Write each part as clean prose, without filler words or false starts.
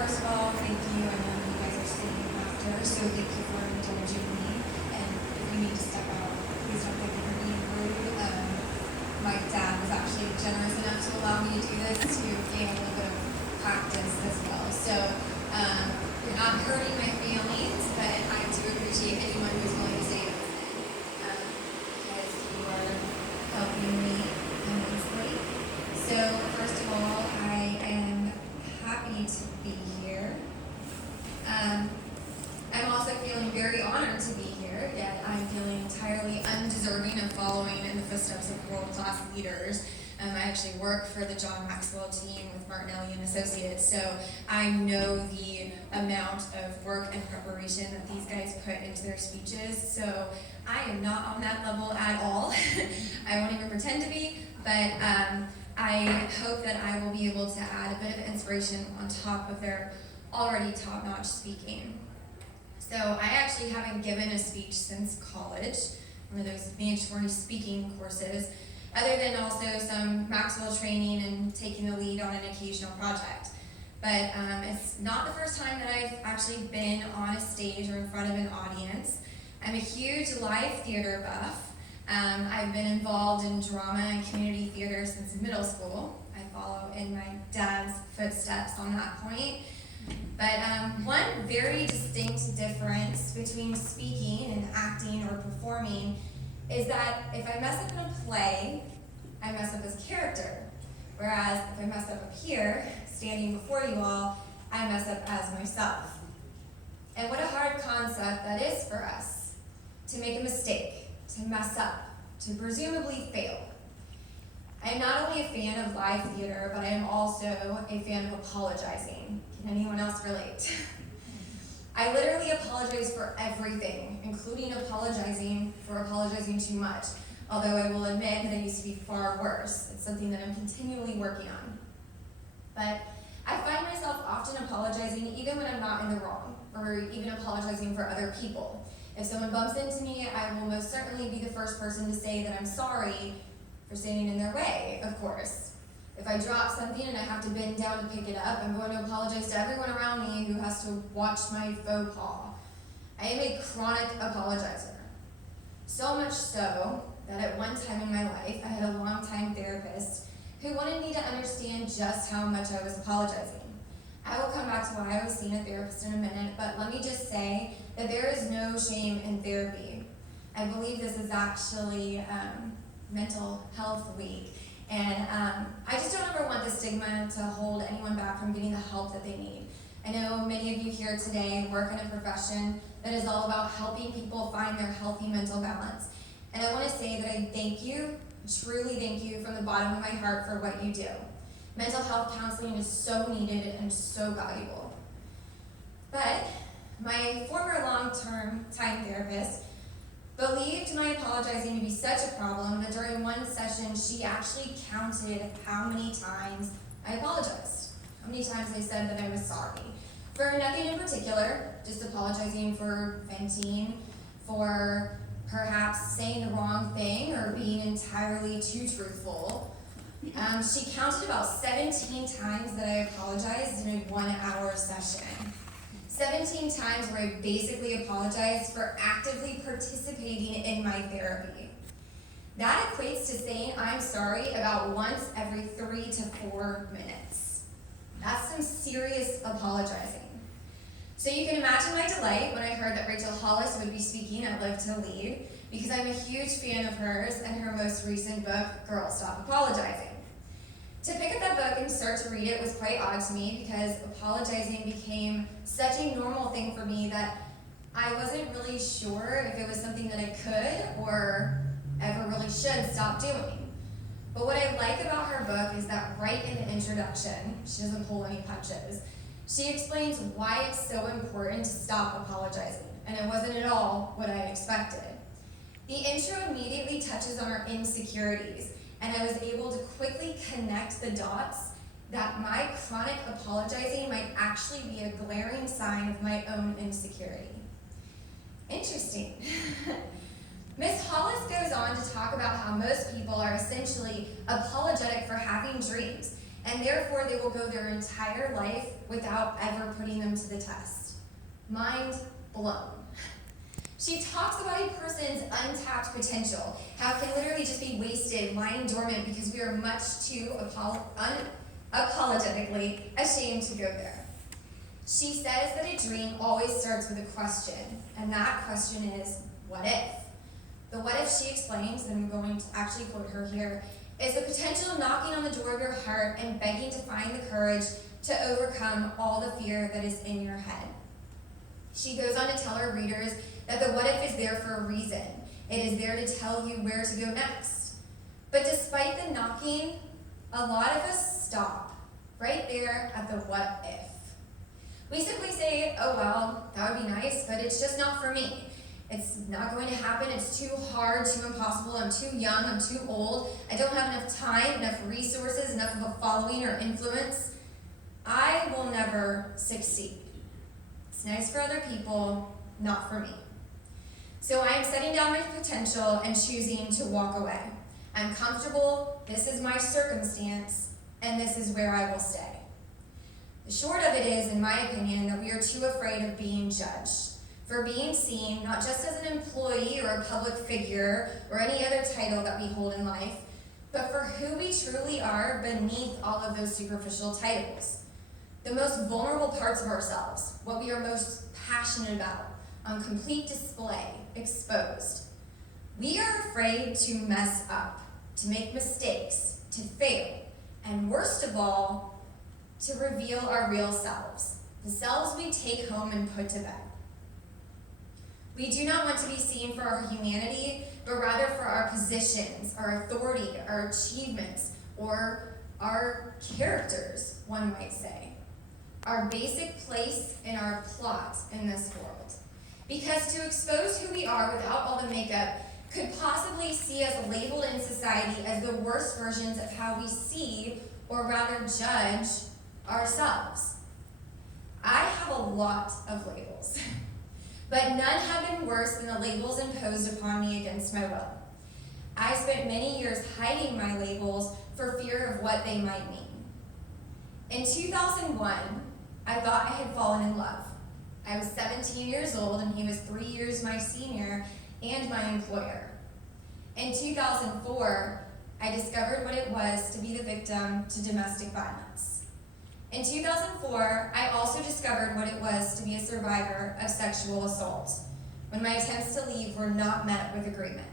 first of all, thank you. I know you guys are staying after, so thank you for indulging me. And if you need to step out, please don't think you're being rude. My dad was actually generous enough to allow me to do this to gain a little bit of practice as well. So you're not hurting my feelings, but I do appreciate anyone who's willing to stay to listen because you are helping me immensely. So first of all, I am happy to be here. I'm also feeling very honored to be here, yet I'm feeling entirely undeserving of following in the footsteps of world-class leaders. I actually work for the John Maxwell team with Martinelli and Associates, so I know the amount of work and preparation that these guys put into their speeches, so I am not on that level at all. I won't even pretend to be, but I hope that I will be able to add a bit of inspiration on top of their already top-notch speaking. So I actually haven't given a speech since college, one of those mandatory speaking courses, other than also some Maxwell training and taking the lead on an occasional project. But it's not the first time that I've actually been on a stage or in front of an audience. I'm a huge live theater buff. I've been involved in drama and community theater since middle school. I follow in my dad's footsteps on that point. But one very distinct difference between speaking and acting or performing is that if I mess up in a play, I mess up as character. Whereas if I mess up here, standing before you all, I mess up as myself. And what a hard concept that is for us, to make a mistake, to mess up, to presumably fail. I am not only a fan of live theater, but I am also a fan of apologizing. Can anyone else relate? I literally apologize for everything, including apologizing for apologizing too much, although I will admit that I used to be far worse. It's something that I'm continually working on. But I find myself often apologizing even when I'm not in the wrong, or even apologizing for other people. If someone bumps into me, I will most certainly be the first person to say that I'm sorry for standing in their way, of course. If I drop something and I have to bend down to pick it up, I'm going to apologize to everyone around me who has to watch my faux pas. I am a chronic apologizer. So much so that at one time in my life, I had a longtime therapist who wanted me to understand just how much I was apologizing. I will come back to why I was seeing a therapist in a minute, but let me just say that there is no shame in therapy. I believe this is actually Mental Health Week. And I just don't ever want the stigma to hold anyone back from getting the help that they need. I know many of you here today work in a profession that is all about helping people find their healthy mental balance. And I want to say that I thank you, truly thank you from the bottom of my heart for what you do. Mental health counseling is so needed and so valuable. But my former long-term time therapist believed my apologizing to be such a problem that during one session, she actually counted how many times I apologized, how many times I said that I was sorry. For nothing in particular, just apologizing for venting, for perhaps saying the wrong thing or being entirely too truthful. She counted about 17 times that I apologized in a 1 hour session. 17 times where I basically apologized for actively participating in my therapy. That equates to saying I'm sorry about once every 3 to 4 minutes. That's some serious apologizing. So you can imagine my delight when I heard that Rachel Hollis would be speaking at Live to Lead, because I'm a huge fan of hers and her most recent book, Girl, Stop Apologizing. To pick up that book and start to read it was quite odd to me because apologizing became such a normal thing for me that I wasn't really sure if it was something that I could or ever really should stop doing. But what I like about her book is that right in the introduction, she doesn't pull any punches. She explains why it's so important to stop apologizing, and it wasn't at all what I expected. The intro immediately touches on our insecurities, and I was able to quickly connect the dots that my chronic apologizing might actually be a glaring sign of my own insecurity. Interesting. Ms. Hollis goes on to talk about how most people are essentially apologetic for having dreams, and therefore they will go their entire life without ever putting them to the test. Mind blown. She talks about a person's untapped potential, how it can literally just be wasted, lying dormant because we are much too unapologetically ashamed to go there. She says that a dream always starts with a question, and that question is, what if? The what if, she explains, and I'm going to actually quote her here, is the potential knocking on the door of your heart and begging to find the courage to overcome all the fear that is in your head. She goes on to tell her readers that the what if is there for a reason. It is there to tell you where to go next. But despite the knocking, a lot of us stop right there at the what if. We simply say, oh well, that would be nice, but it's just not for me. It's not going to happen, it's too hard, too impossible, I'm too young, I'm too old, I don't have enough time, enough resources, enough of a following or influence. I will never succeed. It's nice for other people, not for me. So I am setting down my potential and choosing to walk away. I'm comfortable, this is my circumstance, and this is where I will stay. The short of it is, in my opinion, that we are too afraid of being judged, for being seen not just as an employee or a public figure or any other title that we hold in life, but for who we truly are beneath all of those superficial titles. The most vulnerable parts of ourselves, what we are most passionate about, on complete display, exposed. We are afraid to mess up, to make mistakes, to fail, and worst of all, to reveal our real selves, the selves we take home and put to bed. We do not want to be seen for our humanity, but rather for our positions, our authority, our achievements, or our characters, one might say. Our basic place in our plot in this world. Because to expose who we are without all the makeup could possibly see us labeled in society as the worst versions of how we see, or rather judge, ourselves. I have a lot of labels. But none have been worse than the labels imposed upon me against my will. I spent many years hiding my labels for fear of what they might mean. In 2001, I thought I had fallen in love. I was 17 years old and he was 3 years my senior and my employer. In 2004, I discovered what it was to be the victim to domestic violence. In 2004, I also discovered what it was to be a survivor of sexual assault, when my attempts to leave were not met with agreement.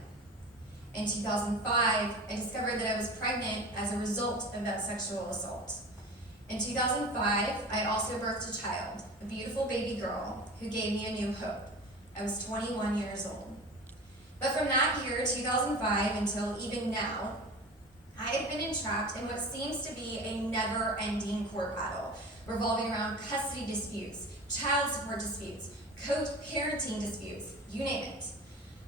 In 2005, I discovered that I was pregnant as a result of that sexual assault. In 2005, I also birthed a child, a beautiful baby girl, who gave me a new hope. I was 21 years old. But from that year, 2005, until even now, I had been entrapped in what seems to be a never-ending court battle, revolving around custody disputes, child support disputes, co-parenting disputes, you name it.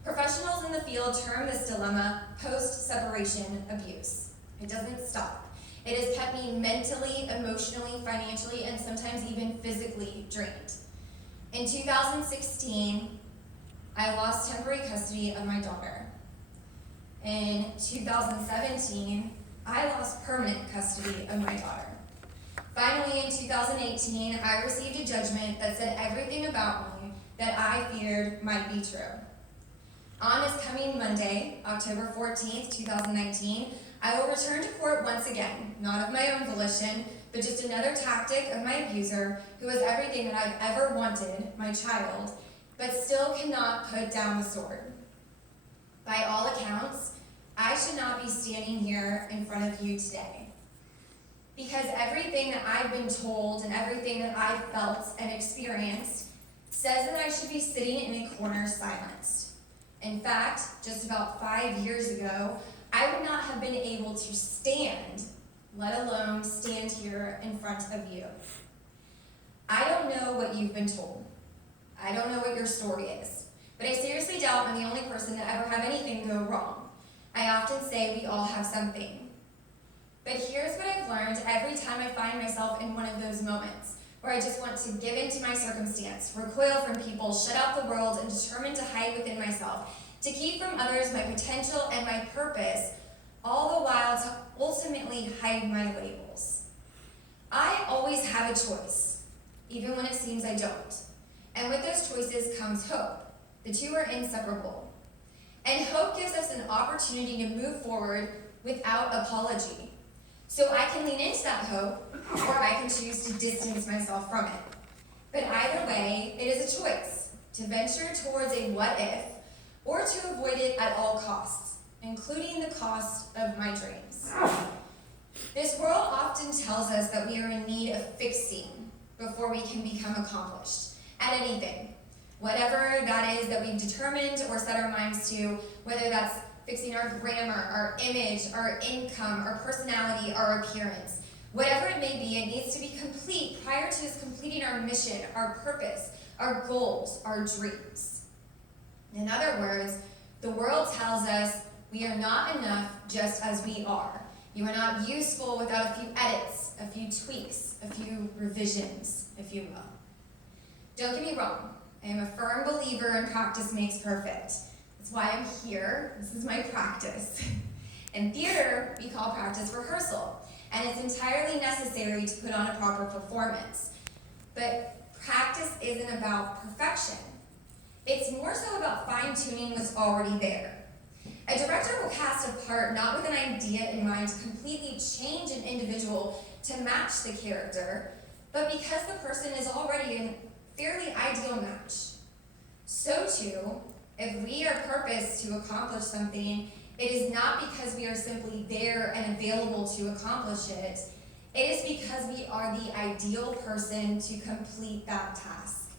Professionals in the field term this dilemma post-separation abuse. It doesn't stop. It has kept me mentally, emotionally, financially, and sometimes even physically drained. In 2016, I lost temporary custody of my daughter. In 2017, I lost permanent custody of my daughter. Finally, in 2018, I received a judgment that said everything about me that I feared might be true. On this coming Monday, October 14th, 2019, I will return to court once again, not of my own volition, but just another tactic of my abuser who has everything that I've ever wanted, my child, but still cannot put down the sword. By all accounts, I should not be standing here in front of you today. Because everything that I've been told and everything that I've felt and experienced says that I should be sitting in a corner silenced. In fact, just about 5 years ago, I would not have been able to stand, let alone stand here in front of you. I don't know what you've been told. I don't know what your story is. But I seriously doubt I'm the only person to ever have anything go wrong. I often say we all have something. But here's what I've learned every time I find myself in one of those moments, where I just want to give in to my circumstance, recoil from people, shut out the world, and determine to hide within myself, to keep from others my potential and my purpose, all the while to ultimately hide my labels. have a choice, even when it seems I don't. And with those choices comes hope. The two are inseparable. And hope gives us an opportunity to move forward without apology. So I can lean into that hope, or I can choose to distance myself from it. But either way, it is a choice to venture towards a what if, or to avoid it at all costs, including the cost of my dreams. This world often tells us that we are in need of fixing before we can become accomplished at anything. Whatever that is that we've determined or set our minds to, whether that's fixing our grammar, our image, our income, our personality, our appearance. Whatever it may be, it needs to be complete prior to us completing our mission, our purpose, our goals, our dreams. In other words, the world tells us we are not enough just as we are. You are not useful without a few edits, a few tweaks, a few revisions, if you will. Don't get me wrong. I am a firm believer in practice makes perfect. That's why I'm here. This is my practice. In theater, we call practice rehearsal, and it's entirely necessary to put on a proper performance. But practice isn't about perfection. It's more so about fine-tuning what's already there. A director will cast a part not with an idea in mind to completely change an individual to match the character, but because the person is already a fairly ideal match. So too, if we are purposed to accomplish something, it is not because we are simply there and available to accomplish it. It is because we are the ideal person to complete that task.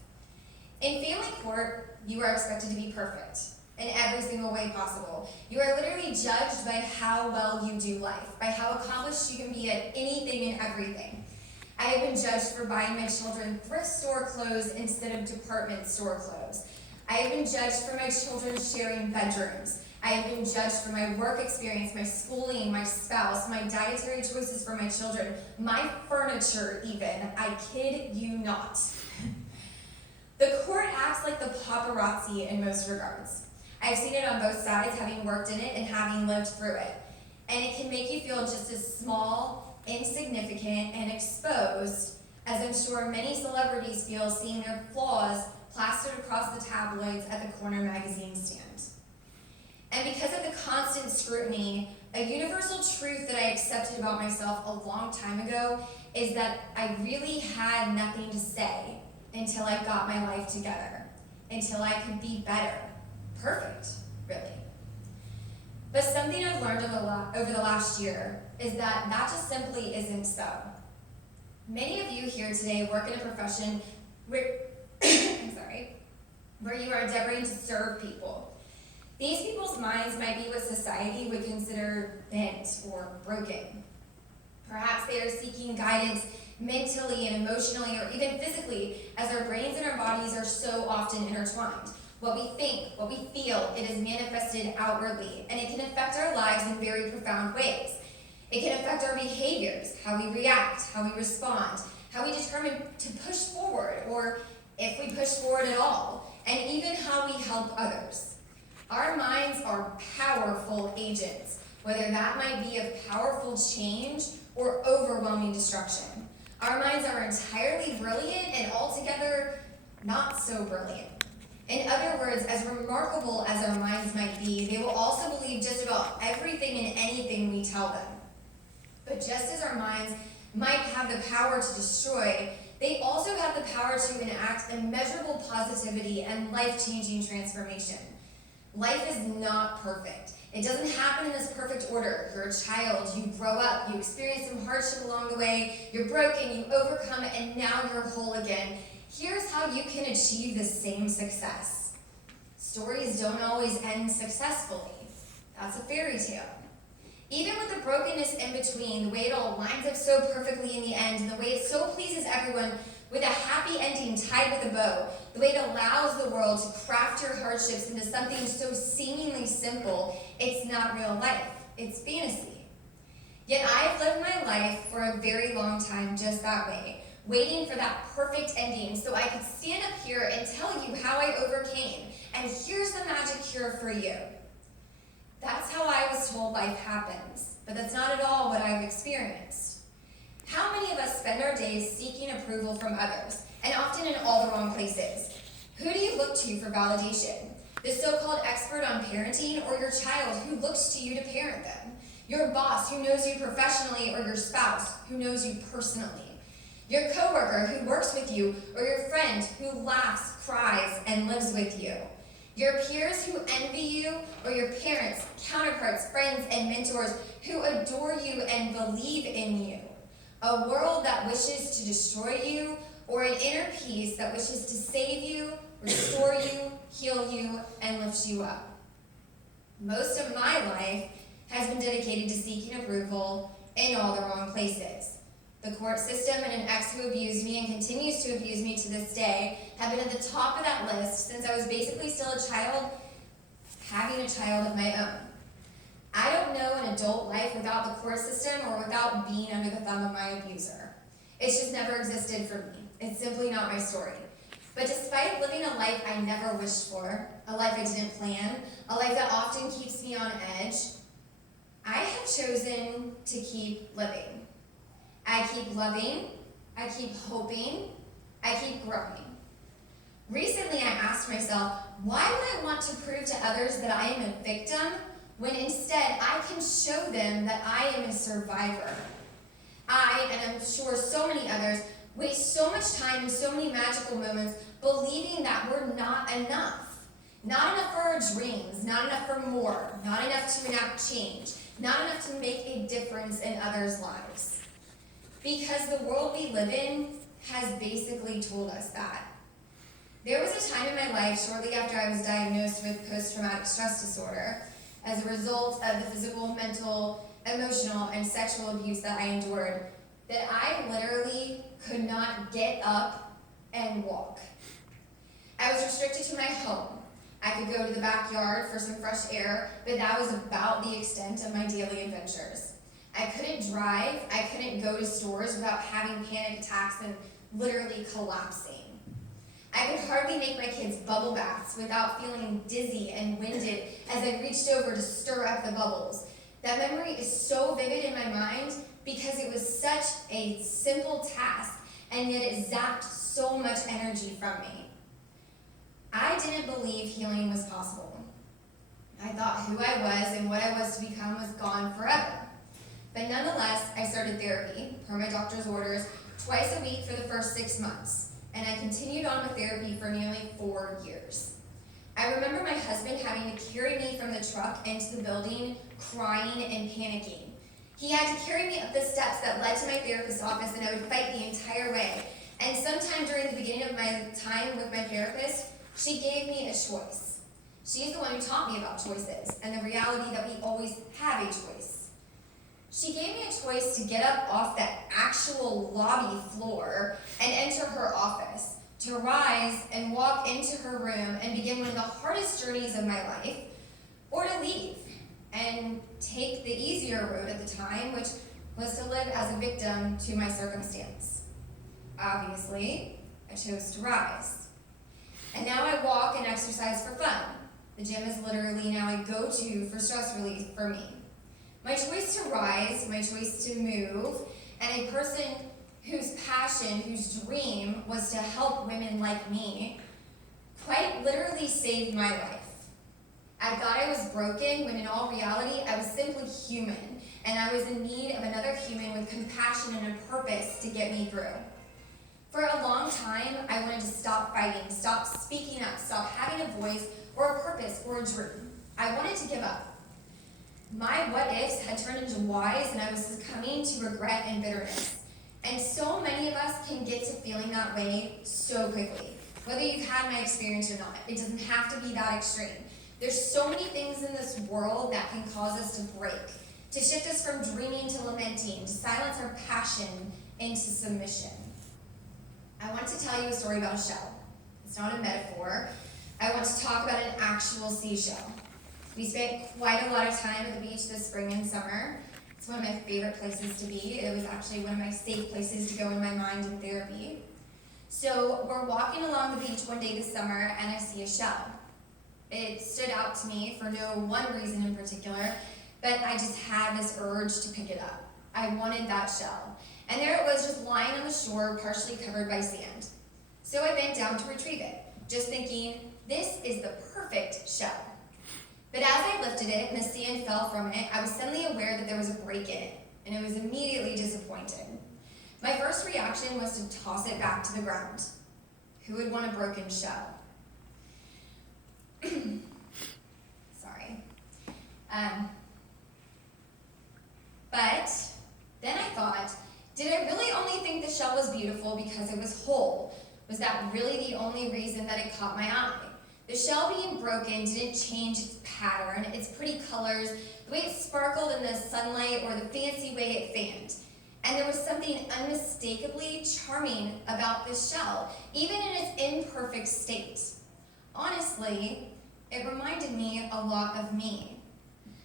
In family court, you are expected to be perfect in every single way possible. You are literally judged by how well you do life, by how accomplished you can be at anything and everything. I have been judged for buying my children thrift store clothes instead of department store clothes. I have been judged for my children sharing bedrooms. I have been judged for my work experience, my schooling, my spouse, my dietary choices for my children, my furniture even. I kid you not. The court acts like the paparazzi in most regards. I've seen it on both sides, having worked in it and having lived through it. And it can make you feel just as small, insignificant, and exposed as I'm sure many celebrities feel seeing their flaws plastered across the tabloids at the corner magazine stand. And because of the constant scrutiny, a universal truth that I accepted about myself a long time ago is that I really had nothing to say until I got my life together, until I could be better. Perfect, really. But something I've learned over the last year is that just simply isn't so. Many of you here today work in a profession where, where you are endeavoring to serve people. These people's minds might be what society would consider bent or broken. Perhaps they are seeking guidance mentally and emotionally or even physically, as our brains and our bodies are so often intertwined. What we think, what we feel, it is manifested outwardly, and it can affect our lives in very profound ways. It can affect our behaviors, how we react, how we respond, how we determine to push forward, or if we push forward at all, and even how we help others. Our minds are powerful agents, whether that might be of powerful change or overwhelming destruction. Our minds are entirely brilliant and altogether not so brilliant. In other words, as remarkable as our minds might be, they will also believe just about everything and anything we tell them. But just as our minds might have the power to destroy, they also have the power to enact immeasurable positivity and life-changing transformation. Life is not perfect. It doesn't happen in this perfect order. You're a child, you grow up, you experience some hardship along the way, you're broken, you overcome it, and now you're whole again. Here's how you can achieve the same success. Stories don't always end successfully. That's a fairy tale. Even with the brokenness in between, the way it all lines up so perfectly in the end, and the way it so pleases everyone with a happy ending tied with a bow, the way it allows the world to craft your hardships into something so seemingly simple, it's not real life, it's fantasy. Yet I've lived my life for a very long time just that way, waiting for that perfect ending so I could stand up here and tell you how I overcame, and here's the magic cure for you. That's how I was told life happens, but that's not at all what I've experienced. How many of us spend our days seeking approval from others, and often in all the wrong places? Who do you look to for validation? The so-called expert on parenting, or your child who looks to you to parent them? Your boss who knows you professionally, or your spouse who knows you personally? Your coworker who works with you, or your friend who laughs, cries, and lives with you? Your peers who envy you, or your parents, counterparts, friends, and mentors who adore you and believe in you? A world that wishes to destroy you, or an inner peace that wishes to save you, restore you, heal you, and lift you up? Most of my life has been dedicated to seeking approval in all the wrong places. The court system and an ex who abused me and continues to abuse me to this day have been at the top of that list since I was basically still a child, having a child of my own. I don't know an adult life without the court system or without being under the thumb of my abuser. It's just never existed for me. It's simply not my story. But despite living a life I never wished for, a life I didn't plan, a life that often keeps me on edge, I have chosen to keep living. I keep loving, I keep hoping, I keep growing. Recently I asked myself, why would I want to prove to others that I am a victim when instead I can show them that I am a survivor? I, and I'm sure so many others, waste so much time and so many magical moments believing that we're not enough. Not enough for our dreams, not enough for more, not enough to enact change, not enough to make a difference in others' lives. Because the world we live in has basically told us that. There was a time in my life shortly after I was diagnosed with post-traumatic stress disorder as a result of the physical, mental, emotional, and sexual abuse that I endured that I literally could not get up and walk. I was restricted to my home. I could go to the backyard for some fresh air, but that was about the extent of my daily adventures. I couldn't drive, I couldn't go to stores without having panic attacks and literally collapsing. I could hardly make my kids bubble baths without feeling dizzy and winded as I reached over to stir up the bubbles. That memory is so vivid in my mind because it was such a simple task and yet it zapped so much energy from me. I didn't believe healing was possible. I thought who I was and what I was to become was gone forever. But nonetheless, I started therapy, per my doctor's orders, twice a week for the first 6 months, and I continued on with therapy for nearly 4 years. I remember my husband having to carry me from the truck into the building, crying and panicking. He had to carry me up the steps that led to my therapist's office, and I would fight the entire way. And sometime during the beginning of my time with my therapist, she gave me a choice. She's the one who taught me about choices and the reality that we always have a choice. She gave me a choice to get up off that actual lobby floor and enter her office, to rise and walk into her room and begin one of the hardest journeys of my life, or to leave and take the easier road at the time, which was to live as a victim to my circumstance. Obviously, I chose to rise. And now I walk and exercise for fun. The gym is literally now a go-to for stress relief for me. My choice to rise, my choice to move, and a person whose passion, whose dream was to help women like me, quite literally saved my life. I thought I was broken when in all reality I was simply human, and I was in need of another human with compassion and a purpose to get me through. For a long time, I wanted to stop fighting, stop speaking up, stop having a voice or a purpose or a dream. I wanted to give up. My what-ifs had turned into whys, and I was succumbing to regret and bitterness. And so many of us can get to feeling that way so quickly. Whether you've had my experience or not, it doesn't have to be that extreme. There's so many things in this world that can cause us to break, to shift us from dreaming to lamenting, to silence our passion into submission. I want to tell you a story about a shell. It's not a metaphor. I want to talk about an actual seashell. We spent quite a lot of time at the beach this spring and summer. It's one of my favorite places to be. It was actually one of my safe places to go in my mind in therapy. So we're walking along the beach one day this summer and I see a shell. It stood out to me for no one reason in particular, but I just had this urge to pick it up. I wanted that shell. and there it was just lying on the shore, partially covered by sand. So I bent down to retrieve it, just thinking, this is the perfect shell. But as I lifted it and the sand fell from it, I was suddenly aware that there was a break in it, and it was immediately disappointed. My first reaction was to toss it back to the ground. Who would want a broken shell? Sorry. But then I thought, did I really only think the shell was beautiful because it was whole? Was that really the only reason that it caught my eye? The shell being broken didn't change its pattern, its pretty colors, the way it sparkled in the sunlight, or the fancy way it fanned. And there was something unmistakably charming about this shell, even in its imperfect state. Honestly, it reminded me a lot of me.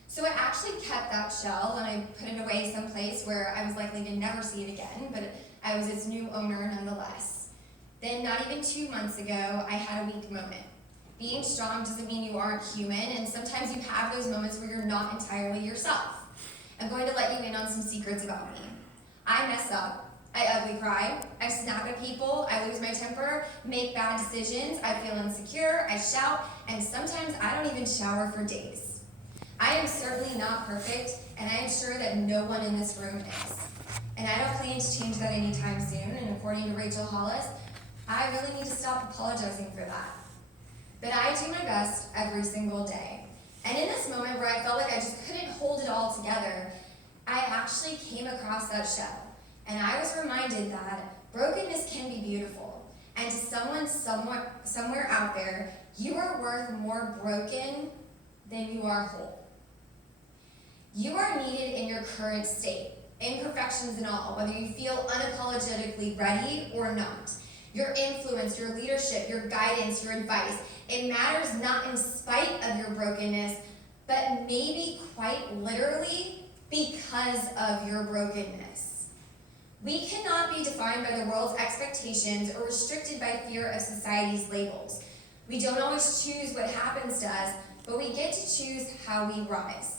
So I actually kept that shell and I put it away someplace where I was likely to never see it again, but I was its new owner nonetheless. Then, not even 2 months ago, I had a weak moment. Being strong doesn't mean you aren't human, and sometimes you have those moments where you're not entirely yourself. I'm going to let you in on some secrets about me. I mess up, I ugly cry, I snap at people, I lose my temper, make bad decisions, I feel insecure, I shout, and sometimes I don't even shower for days. I am certainly not perfect, and I am sure that no one in this room is. And I don't plan to change that anytime soon, and according to Rachel Hollis, I really need to stop apologizing for that. But I do my best every single day. And in this moment where I felt like I just couldn't hold it all together, I actually came across that shell. And I was reminded that brokenness can be beautiful. And to someone somewhere out there, you are worth more broken than you are whole. You are needed in your current state, imperfections and all, whether you feel unapologetically ready or not. Your influence, your leadership, your guidance, your advice, it matters not in spite of your brokenness, but maybe quite literally because of your brokenness. We cannot be defined by the world's expectations or restricted by fear of society's labels. We don't always choose what happens to us, but we get to choose how we rise.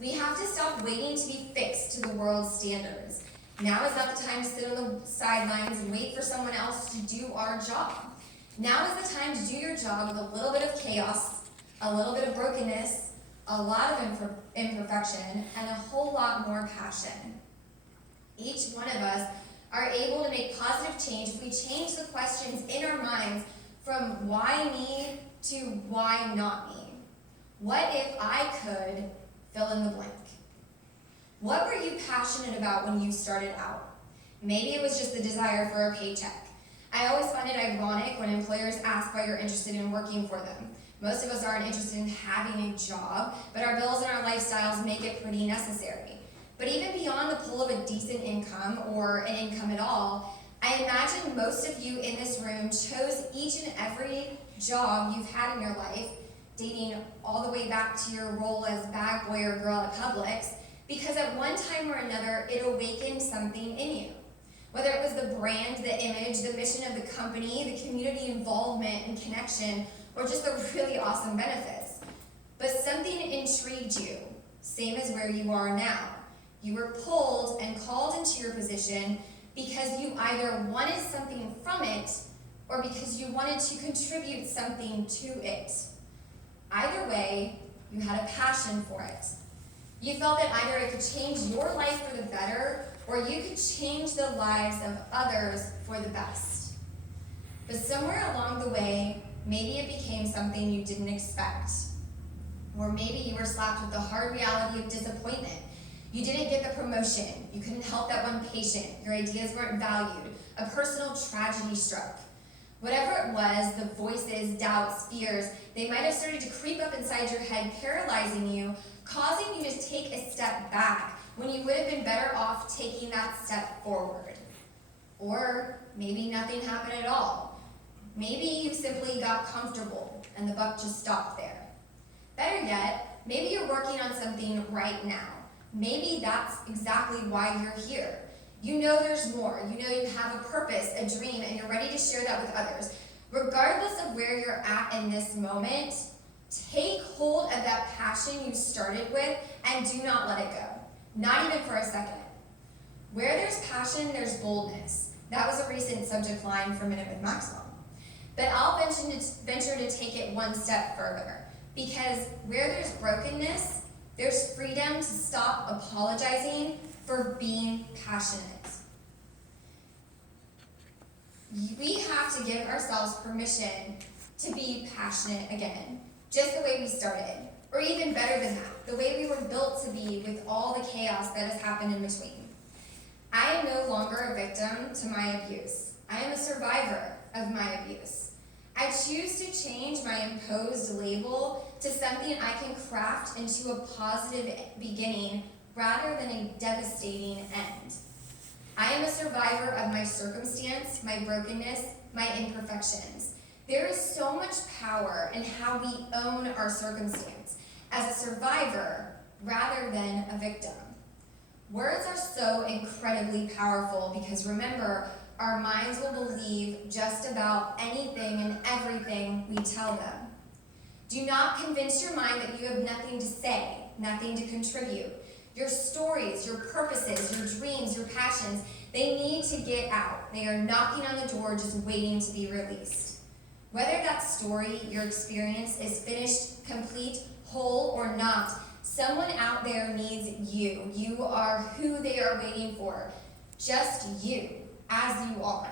We have to stop waiting to be fixed to the world's standards. Now is not the time to sit on the sidelines and wait for someone else to do our job. Now is the time to do your job with a little bit of chaos, a little bit of brokenness, a lot of imperfection, and a whole lot more passion. Each one of us are able to make positive change if we change the questions in our minds from why me to why not me. What if I could fill in the blank? What were you passionate about when you started out? Maybe it was just the desire for a paycheck. I always find it ironic when employers ask why you're interested in working for them. Most of us aren't interested in having a job, but our bills and our lifestyles make it pretty necessary. But even beyond the pull of a decent income or an income at all, I imagine most of you in this room chose each and every job you've had in your life, dating all the way back to your role as bag boy or girl at Publix, because at one time or another, it awakened something in you. Whether it was the brand, the image, the mission of the company, the community involvement and connection, or just the really awesome benefits. But something intrigued you, same as where you are now. You were pulled and called into your position because you either wanted something from it or because you wanted to contribute something to it. Either way, you had a passion for it. You felt that either it could change your life for the better or you could change the lives of others for the best. But somewhere along the way, maybe it became something you didn't expect. Or maybe you were slapped with the hard reality of disappointment. You didn't get the promotion. You couldn't help that one patient. Your ideas weren't valued. A personal tragedy struck. Whatever it was, the voices, doubts, fears, they might have started to creep up inside your head, paralyzing you, causing you to take a step back when you would have been better off taking that step forward. Or maybe nothing happened at all. Maybe you simply got comfortable and the buck just stopped there. Better yet, maybe you're working on something right now. Maybe that's exactly why you're here. You know there's more. You know you have a purpose, a dream, and you're ready to share that with others. Regardless of where you're at in this moment, take hold of that passion you started with and do not let it go. Not even for a second. Where there's passion, there's boldness. That was a recent subject line for Minute with Maxwell. But I'll venture to take it one step further, because where there's brokenness, there's freedom to stop apologizing for being passionate. We have to give ourselves permission to be passionate again, just the way we started, or even better than that, the way we were built to be with all the chaos that has happened in between. I am no longer a victim to my abuse. I am a survivor of my abuse. I choose to change my imposed label to something I can craft into a positive beginning rather than a devastating end. I am a survivor of my circumstance, my brokenness, my imperfections. There is so much power in how we own our circumstance as a survivor rather than a victim. Words are so incredibly powerful because remember, our minds will believe just about anything and everything we tell them. Do not convince your mind that you have nothing to say, nothing to contribute. Your stories, your purposes, your dreams, your passions, they need to get out. They are knocking on the door just waiting to be released. Whether that story, your experience is finished, complete, whole, or not, someone out there needs you. You are who they are waiting for. Just you, as you are.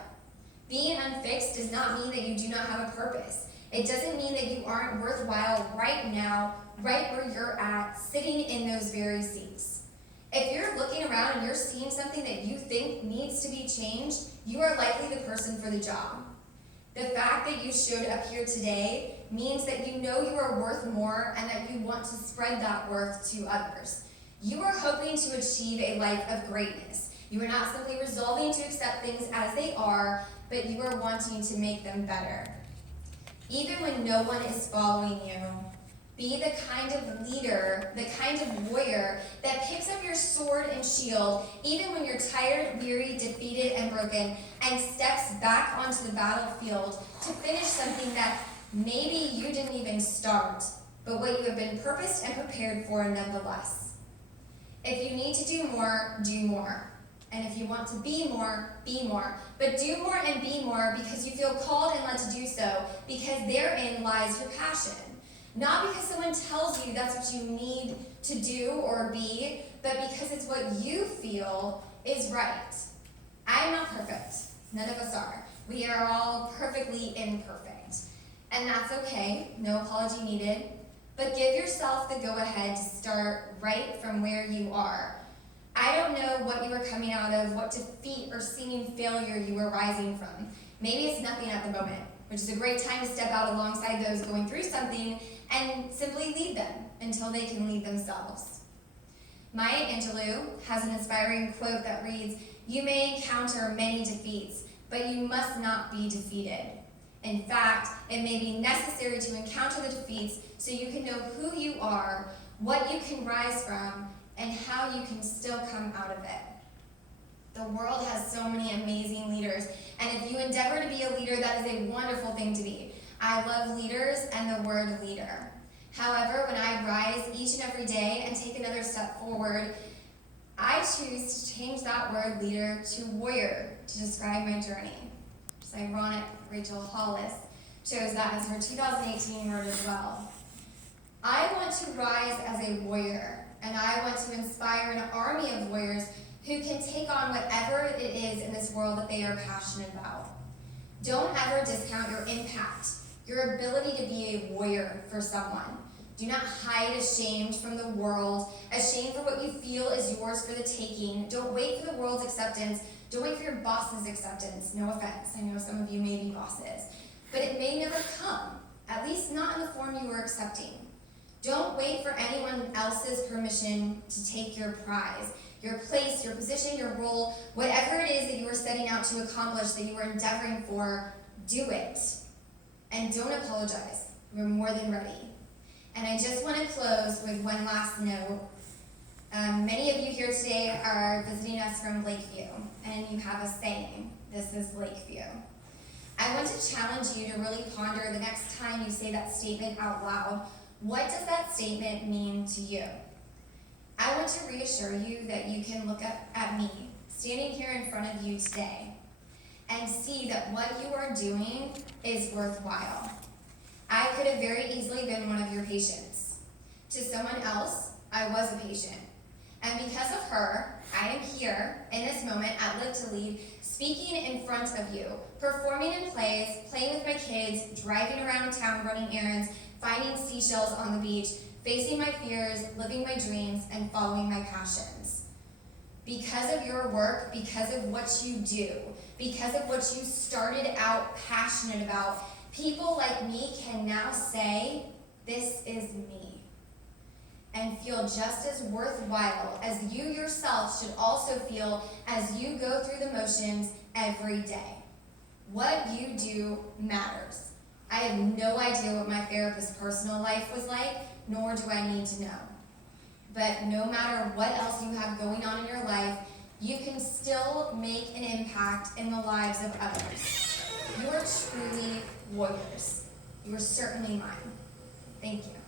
Being unfixed does not mean that you do not have a purpose. It doesn't mean that you aren't worthwhile right now, right where you're at, sitting in those very seats. If you're looking around and you're seeing something that you think needs to be changed, you are likely the person for the job. The fact that you showed up here today means that you know you are worth more and that you want to spread that worth to others. You are hoping to achieve a life of greatness. You are not simply resolving to accept things as they are, but you are wanting to make them better. Even when no one is following you, be the kind of leader, the kind of warrior that picks up your sword and shield, even when you're tired, weary, defeated, and broken, and steps back onto the battlefield to finish something that maybe you didn't even start, but what you have been purposed and prepared for nonetheless. If you need to do more, do more. And if you want to be more, be more. But do more and be more because you feel called and led to do so, because therein lies your passion. Not because someone tells you that's what you need to do or be, but because it's what you feel is right. I am not perfect. None of us are. We are all perfectly imperfect. And that's okay. No apology needed. But give yourself the go-ahead to start right from where you are. I don't know what you are coming out of, what defeat or seeming failure you are rising from. Maybe it's nothing at the moment, which is a great time to step out alongside those going through something and simply lead them until they can lead themselves. Maya Angelou has an inspiring quote that reads, "You may encounter many defeats, but you must not be defeated. In fact, it may be necessary to encounter the defeats so you can know who you are, what you can rise from, and how you can still come out of it." The world has so many amazing leaders, and if you endeavor to be a leader, that is a wonderful thing to be. I love leaders and the word leader. However, when I rise each and every day and take another step forward, I choose to change that word leader to warrior to describe my journey. It's ironic, Rachel Hollis chose that as her 2018 word as well. I want to rise as a warrior, and I want to inspire an army of warriors who can take on whatever it is in this world that they are passionate about. Don't ever discount your impact, your ability to be a warrior for someone. Do not hide ashamed from the world, ashamed for what you feel is yours for the taking. Don't wait for the world's acceptance. Don't wait for your boss's acceptance. No offense, I know some of you may be bosses. But it may never come, at least not in the form you were accepting. Don't wait for anyone else's permission to take your prize, your place, your position, your role, whatever it is that you are setting out to accomplish, that you are endeavoring for, do it. And don't apologize. We're more than ready. And I just want to close with one last note. Many of you here today are visiting us from Lakeview, and you have a saying, "This is Lakeview." I want to challenge you to really ponder the next time you say that statement out loud. What does that statement mean to you? I want to reassure you that you can look up at me, standing here in front of you today and see that what you are doing is worthwhile. I could have very easily been one of your patients. To someone else, I was a patient. And because of her, I am here in this moment at Live to Lead, speaking in front of you, performing in plays, playing with my kids, driving around town running errands, finding seashells on the beach, facing my fears, living my dreams, and following my passions. Because of your work, because of what you do, because of what you started out passionate about, people like me can now say, this is me, and feel just as worthwhile as you yourself should also feel as you go through the motions every day. What you do matters. I have no idea what my therapist's personal life was like, nor do I need to know. But no matter what else you have going on in your life, you can still make an impact in the lives of others. You are truly warriors. You are certainly mine. Thank you.